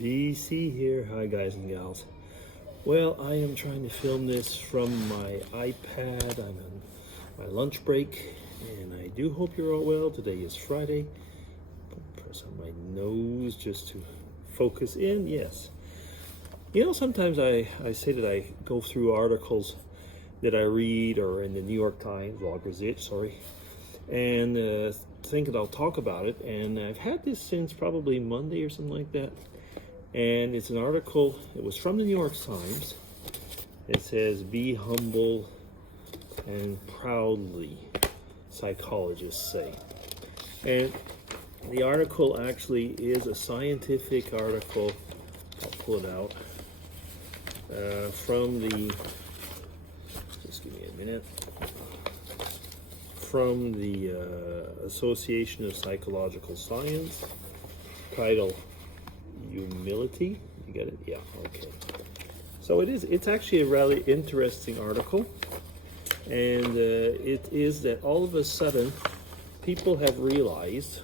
DC here. Hi, guys and gals. Well, I am trying to film this from my iPad. I'm on my lunch break, and I do hope you're all well. Today is Friday. Press on my nose just to focus in. Yes. You know, sometimes I say that I go through articles that I read or in the New York Times, Law Gazette, and think that I'll talk about it. And I've had this since probably Monday or something like that. And it's an article, it was from the New York Times. It says, "Be humble and proudly," psychologists say. And the article actually is a scientific article. I'll pull it out from the, just give me a minute, from the Association of Psychological Science, title Humility. You get it? Yeah, okay. So it's actually a really interesting article, and it is that all of a sudden people have realized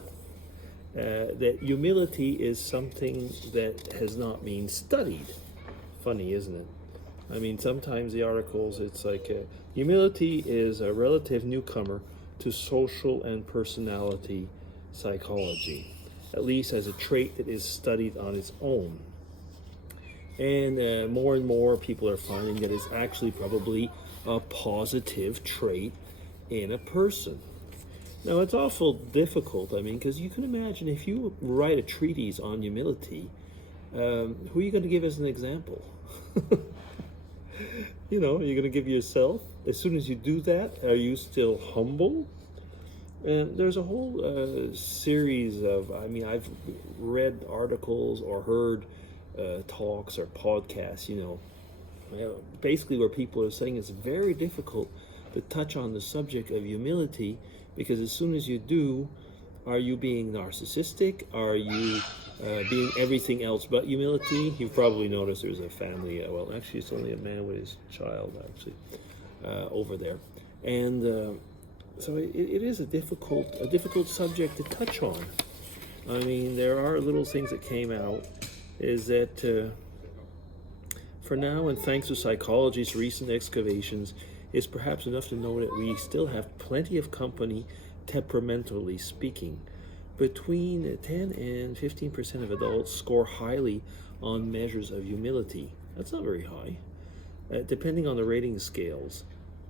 that humility is something that has not been studied. Funny, isn't it? I mean, sometimes the articles, it's like humility is a relative newcomer to social and personality psychology, at least as a trait that is studied on its own. And more and more people are finding that it's actually probably a positive trait in a person. Now, it's awful difficult, I mean, because you can imagine if you write a treatise on humility, who are you going to give as an example? You know, you're going to give yourself. As soon as you do that, are you still humble? And there's a whole series of, I mean, I've read articles or heard talks or podcasts, basically where people are saying it's very difficult to touch on the subject of humility, because as soon as you do, are you being narcissistic? Are you being everything else but humility? You've probably noticed there's a family, well, actually it's only a man with his child, actually, over there. And so it is a difficult subject to touch on. I mean, there are little things that came out, is that for now, and thanks to psychology's recent excavations, is perhaps enough to know that we still have plenty of company, temperamentally speaking. Between 10 and 15% of adults score highly on measures of humility. That's not very high. Depending on the rating scales,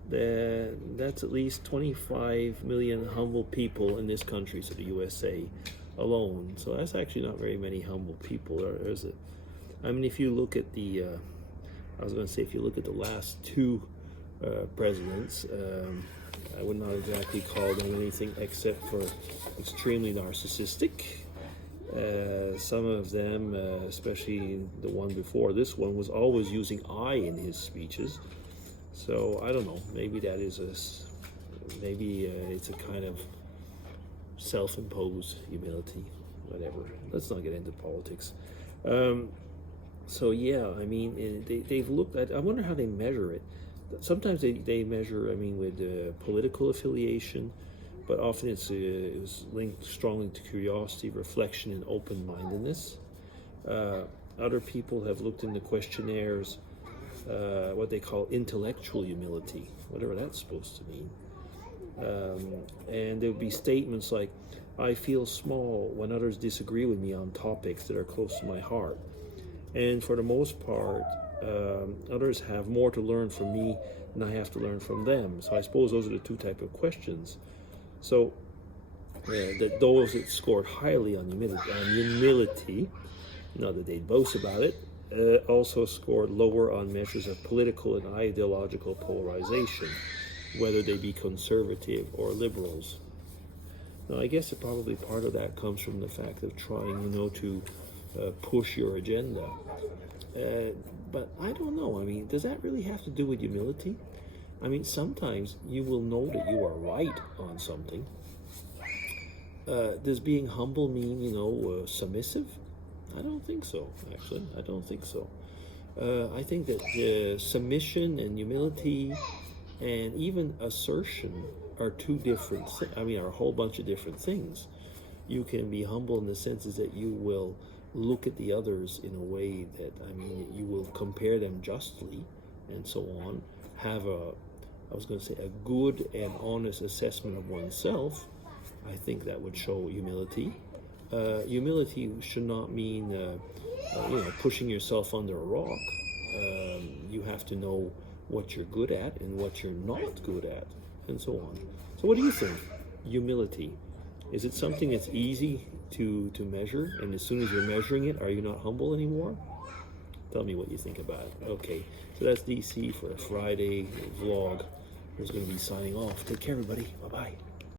that's at least 25 million humble people in this country, so the USA alone. So that's actually not very many humble people, is it? I mean, if you look at if you look at the last two presidents, I would not exactly call them anything except for extremely narcissistic. Some of them, especially the one before this one, was always using I in his speeches. So I don't know. Maybe that is it's a kind of self-imposed humility. Whatever. Let's not get into politics. So yeah, I mean, they've looked at. I wonder how they measure it. Sometimes they measure, I mean, with political affiliation, but often it's linked strongly to curiosity, reflection, and open-mindedness. Other people have looked into questionnaires, what they call intellectual humility, whatever that's supposed to mean. And there would be statements like, "I feel small when others disagree with me on topics that are close to my heart." And for the most part, others have more to learn from me than I have to learn from them. So I suppose those are the two types of questions. So that those that scored highly on humility, not that they boast about it, also scored lower on measures of political and ideological polarization, whether they be conservative or liberals. Now, I guess that probably part of that comes from the fact of trying, to push your agenda. But I don't know. I mean, does that really have to do with humility? I mean, sometimes you will know that you are right on something. Does being humble mean, submissive? I don't think so, actually. I don't think so. I think that submission and humility and even assertion are two different, are a whole bunch of different things. You can be humble in the sense is that you will look at the others in a way that, I mean, you will compare them justly and so on, have I was going to say, a good and honest assessment of oneself, I think that would show humility. Humility should not mean, pushing yourself under a rock. You have to know what you're good at and what you're not good at, and so on. So what do you think? Humility. Is it something that's easy to measure? And as soon as you're measuring it, are you not humble anymore? Tell me what you think about it. Okay, so that's DC for a Friday vlog. Who's going to be signing off. Take care, everybody. Bye-bye.